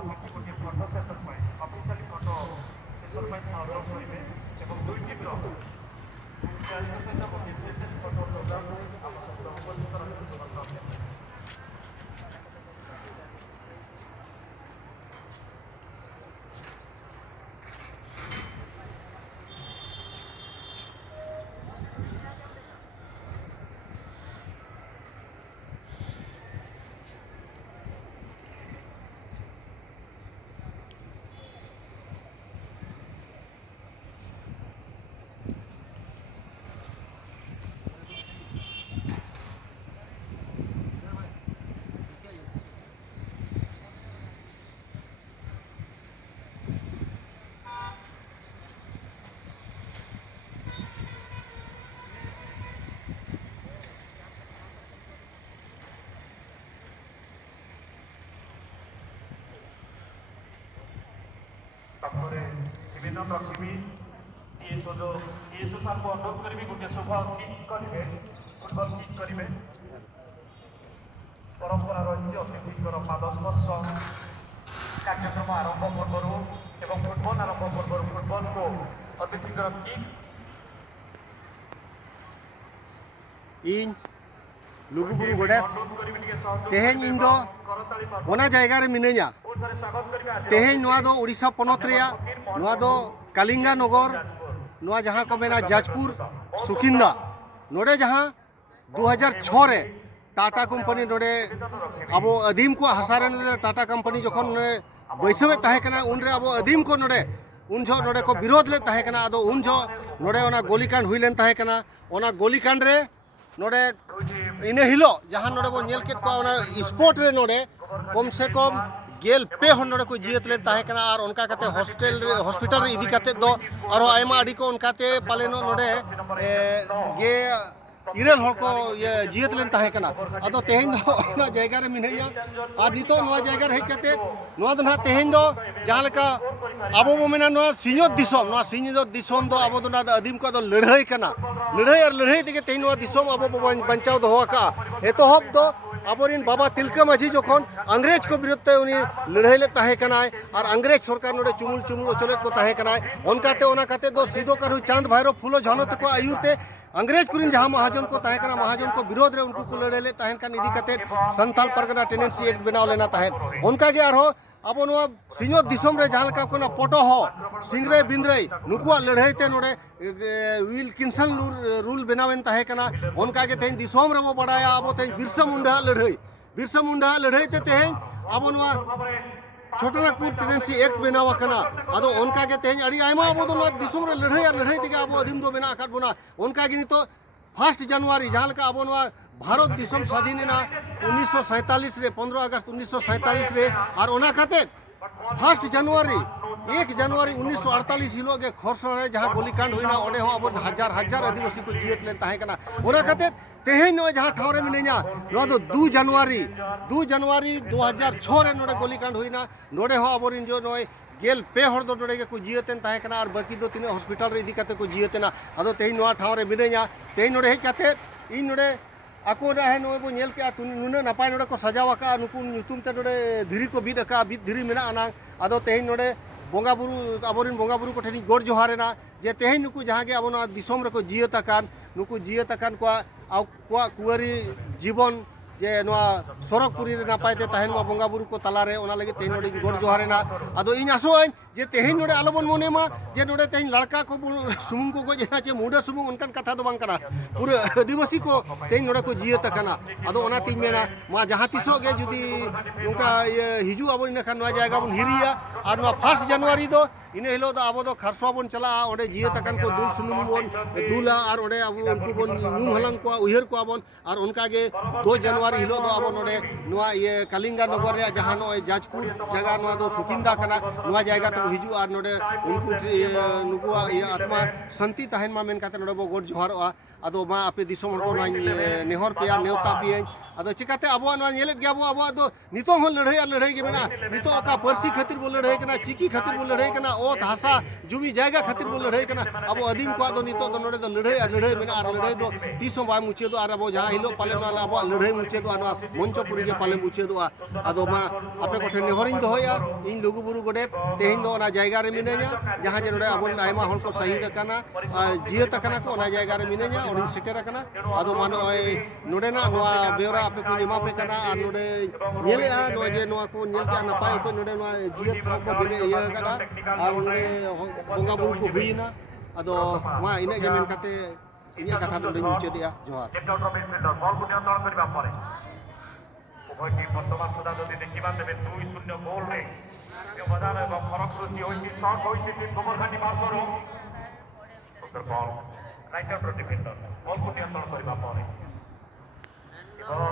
गोटे फटो सेसन अफिशियाली फटो सेसन डाउनलोड करेंगे और दुई टीम सहित गोटे विशेष फटो प्रोग्राम आम सहित उपस्थित रही। विभिन्न प्रतिमी सार को अनुरोध करी गोटे शुभ किक करेंगे फुटबल किक करेंगे परंपरा रही अतिथिकर पादस्पर्श कार्यक्रम आरंभ पूर्व एवं फुटबल आरंभ पूर्व फुटबल को अतिथिकर किक इन लुगुबुरु गोडेत तेहेन इन दो ओना जायगा रे मिनेया तेहेन नोआ दो उड़ीसा पनत रेया नोआ दो कालिंगा नगर नोआ जहां को मेना जाजपुर सुकिंदा नोडे जहां 2006 रे टाटा कंपनी नोडे अबो अदीम को हसारे टाटा कंपनी जखन बैसवे ताहे कना उन रे अबो अदीम को नोडे उन जो नोडे को विरोध ले ताहे कना अदो उन जो नोडे ओना गोलीकांड हुई लेन ताहे कना ओना गोलीकांड रे नोडे इने हिलो जहां नोडे बो नेल केत को ओना स्पोर्ट रे नोडे कम से कम गेल पे हन नोडे को जियत ले ताहे कना और उनका कते हॉस्पिटल रे इदी कते दो और आयमा अडी को उनकाते पालेनो नोडे गे इरेल हर को ये जियत लेन ताहे कना अदो तेहेन दो ना जायगा रे मिनेया और नितो नोआ जायगा रे कते नोआ दो ना तेहेन दो जहां लेका आबो बो मेना नोआ सिኞत दिसोम दो आबो दो ना अदीम को दो लड़ाई कना लड़ाई और लड़ाई दिके तेहेन नोआ दिसोम आबो बो बंचाव दो होका एतोहब दो आबोरिन बाबा तिलका माझी जखन अंग्रेज को विरुद्ध उनी लड़ाई ले ताहे कनाय और अंग्रेज सरकार नोडे चुमुल चुमुल चले को ताहे कनाय ओनकाते ओना काते दो सिदो कानु चांद भाईरो फूलो झानो तको आयुते अंग्रेज कुरिन जहां महाजन को ताहे कना महाजन को विरोध रे उनको को लड़ाई ले ताहे कन इदी काते संथाल परगना टेनेंसी एक्ट बनाव लेना ताहे ओनका के आरो अब नोआ सिኞत दिसोम रे जहां का कोना पोटो हो सिंगरे बिंद्रे नुकुआ लड़ाई ते नोडे विलकिंसन रूल बनावेन ताहे कना ओनका के तेन दिसोम रे वो बड़ाया अब तेन बिरसा मुंडा लड़ाई ते तेन अब नोआ छोटनागपुर टेनेंसी एक्ट बनावा कना अदो ओनका के तेन अड़ी आयमा अब दो दिसोम रे लड़ाई ते अब अदीम दो बना आकाट बना ओनका के नितो 1 जनवरी जहां का अब नोआ भारत दिसम स्वाधीन 1947 रे 15 अगस्त 1947 रे और ओना खाते 1 जनवरी 1948 हिलो के खरसों रे जहां गोलीकांड हुईना ओडे हो अब हजार आदिवासी को जियत लेन ताहे कना ओना खाते तेहेन नो जहां ठाव रे मिनेया नो दो 2 जनवरी 2006 रे नोडे गोलीकांड हुईना नोडे हो अबरिन जो नोय गेल पे हर दो नोडे के को जियतेन ताहे कना और बाकी दो तीन हॉस्पिटल रे इदी काते को जियतेना अदो तेहेन नो ठाव रे मिनेया तेहेन नोडे हे काते इन नोडे आको रहे नोय बो नेल के नुना नपाय नोडे को सजावा का नुकु नुतुम ते नोडे धीरी को बीद का बीद धीरी मेना आना अदो तेहेन नोडे बोंगा बुरु अबोरिन बोंगा बुरु को ठेनी गोड़ जोहारेना जे तेहेन नुकु जहां के अबोना दिसोम रे को जियताकान नुकु जियताकान को आ कुआरी जीवन जे नोआ सरकपुरी रे नापायते ताहेन मा बोंगा बुरु को तला रे ओना लगे तेहेन नोडे गोड़ जोहारेना अदो इन आसोइन जे तेहेन नोडे आलोबन मोने मा जे नोडे तेहेन लड़का को सुमुंग को गोजेना जे मुडा सुमुंग उनकन कथा दो बांग कना पूरे आदिवासी को तेहेन नोडे को जियताकाना अदो ओना तीन मेना मा जहां तिसो गे जुदी उनका ये हिजु अबो इनखान नोआ जायगा बन हिरिया और नोआ 1 जनवरी दो इन हिलो दो आबो दो खरसवा बन चला ओडे जियताकान को दुल सुनुम बन दुला और ओडे अबो उनको बन नुम हलन को उहर को बन और उनका गे 2 जनवरी हिलो दो आबो नोडे नोआ ये कालिंगा नगर रे जहां नो जाजपुर जगह नोआ दो सुकिंदा कना नोआ जायगा तो हिजु और नोडे उनको नुकुआ ये आत्मा शांति ताहेन मा मेन काते नोडे बो गोड़ जोहारोआ ᱟᱫᱚ ᱢᱟ ᱟᱯᱮ ᱫᱤᱥᱚᱢ ᱦᱚᱲ ᱠᱚ ᱱᱮᱦᱚᱨ ᱯᱮᱭᱟ ᱱᱮᱣᱛᱟ ᱯᱮᱭᱟᱹᱧ ᱟᱫᱚ ᱪᱤᱠᱟᱹᱛᱮ ᱟᱵᱚᱣᱟᱜ ᱱᱚᱣᱟ ᱧᱮᱞᱮᱫ ᱜᱮᱭᱟ ᱵᱚ ᱟᱵᱚᱣᱟᱜ ᱫᱚ ᱱᱤᱛᱚᱜ ᱦᱚᱸ ᱞᱟᱹᱲᱦᱟᱹᱭ ᱟᱨ ᱞᱟᱹᱲᱦᱟᱹᱭ ᱜᱮ ᱢᱮᱱᱟᱜᱼᱟ ᱱᱤᱛᱚᱜ ᱚᱠᱟ ᱯᱟᱹᱨᱥᱤ ᱠᱷᱟᱹᱛᱤᱨ ᱵᱚ ᱞᱟᱹᱲᱦᱟᱹᱭ ᱠᱟᱱᱟ ᱪᱤᱠᱤ ᱠᱷᱟᱹᱛᱤर ᱵᱚ ᱞᱟᱹᱲᱦᱟᱹᱭ ᱠᱟᱱᱟ ᱚᱛ ᱦᱟᱥᱟ ᱡᱩᱢᱤ ᱡᱟᱭᱜᱟ ᱠᱷᱟᱹᱛᱤᱨ ᱵᱚ ᱞᱟᱹᱲᱦᱟᱹᱭ ᱠᱟᱱᱟ ᱟᱵᱚ ᱟᱹᱫᱤᱢ ᱠᱚᱣᱟᱜ ᱫᱚ ᱱᱤᱛᱚᱜ ᱫᱚ ᱱᱚᱰᱮ ᱫᱚ ᱞᱟᱹᱲᱦᱟᱹᱭ ᱟᱨ ᱞᱟᱹᱲᱦᱟᱹᱭ ᱢᱮᱱᱟᱜᱼᱟ ᱟᱨ ᱞᱟᱹᱲᱦᱟᱹᱭ ᱫᱚ ᱛᱤᱥ ᱦᱚᱸ ᱵᱟᱭ ᱢᱩᱪᱟᱹᱫᱚᱜᱼᱟ ᱟᱨ ᱟᱵᱚ ᱡᱟᱦᱟᱸ ᱦᱤᱞᱳᱜ ᱯᱟᱞᱮ ᱱᱚᱣᱟ ᱟᱵᱚᱣᱟᱜ ᱞᱟᱹᱲᱦᱟᱹᱭ ᱢᱩᱪᱟᱹᱫᱚᱜᱼᱟ ᱱᱚᱣᱟ ᱢᱚᱧᱪᱚᱯᱩᱨᱤ ᱜᱮ ᱯᱟᱞᱮ ᱢᱩᱪᱟᱹᱫᱚᱜᱼᱟ ᱟᱫᱚ ᱢᱟ ᱟᱯᱮ ᱠᱚᱴᱷᱮᱱ ᱱᱮᱦᱚᱨᱤᱧ ᱫᱚᱦᱚᱭᱟ ᱤᱧ ᱞᱩᱜᱩᱵᱩᱨᱩ ᱜᱚᱰᱮᱛ ᱛᱮᱦᱮᱧ ᱫᱚ ᱚᱱᱟ ᱡᱟᱭᱜᱟ ᱨᱮ ᱢᱤᱱᱟᱹᱧᱟ ᱡᱟᱦᱟᱸ ᱡᱮ ᱱᱚᱰᱮ ᱟᱵᱚᱨᱮᱱ ᱟᱭᱢᱟ ᱦᱚᱲ ᱠᱚ ᱥᱟᱹᱦᱤᱫ ᱟᱠᱟᱱᱟ ᱡᱤᱭᱟᱹᱛ ᱟᱠᱟᱱᱟ ᱠᱚ ᱚᱱᱟ ᱡᱟᱭᱜᱟ ᱨᱮ ᱢᱤᱱᱟᱹᱧᱟ ᱚᱸᱰᱮᱧ ᱥᱮᱴᱮᱨ ᱟᱠᱟᱱᱟ ᱟᱫᱚ ᱢᱟ ᱱᱚᱜᱼᱚᱭ ᱱᱚᱰᱮᱱᱟᱜ ᱱᱚᱣᱟ ᱵᱮᱣᱨᱟ ᱟᱯᱮ ᱠᱚᱧ ᱮᱢᱟ ᱯᱮ ᱠᱟᱱᱟ ᱟᱨ ᱱᱚᱰᱮ ᱧᱮᱞᱮᱜᱼᱟ ᱱᱚᱜᱼᱚᱭ ᱡᱮ ᱱᱚᱣᱟ ᱠᱚ ᱧᱮᱞ ᱠᱮᱜᱼᱟ ᱱᱟᱯᱟᱭ ᱚᱠᱚᱡ ᱱᱚᱰᱮ ᱱᱚᱣᱟ ᱡᱤᱭᱟᱹᱛ ᱦᱚᱸ ᱠᱚ ᱤᱭᱟᱹ ᱟᱠᱟᱫᱟ ᱟᱨ ᱱᱚᱰᱮ ᱵᱚᱸᱜᱟ ᱵᱩᱨᱩ ᱠᱚ ᱦᱩᱭᱮᱱᱟ ᱟᱫᱚ ᱢᱟ ᱤᱱᱟᱹᱜ ᱜᱮ ᱢᱮᱱ ᱠᱟᱛᱮ ᱤᱧᱟᱹᱜ ᱠᱟᱛᱷᱟ ᱫᱚ ᱱᱚᱰᱮᱧ ᱢᱩᱪᱟᱹᱫᱮᱜᱼᱟ ᱡᱚᱦᱟᱨ উভয়টি বর্তমান সুদ্ধা যদি দেখিবা তেবে 2-0 গোলরে ব্যবধান এবং ফরক সৃষ্টি হয়েছে শট হয়েছে টিম গোবরঘাটি বাসর সুন্দর বল রাইটার প্রো ডিফেন্ডর বলକୁ নিয়ন্ত্রণ କରିବା ପରେ এবং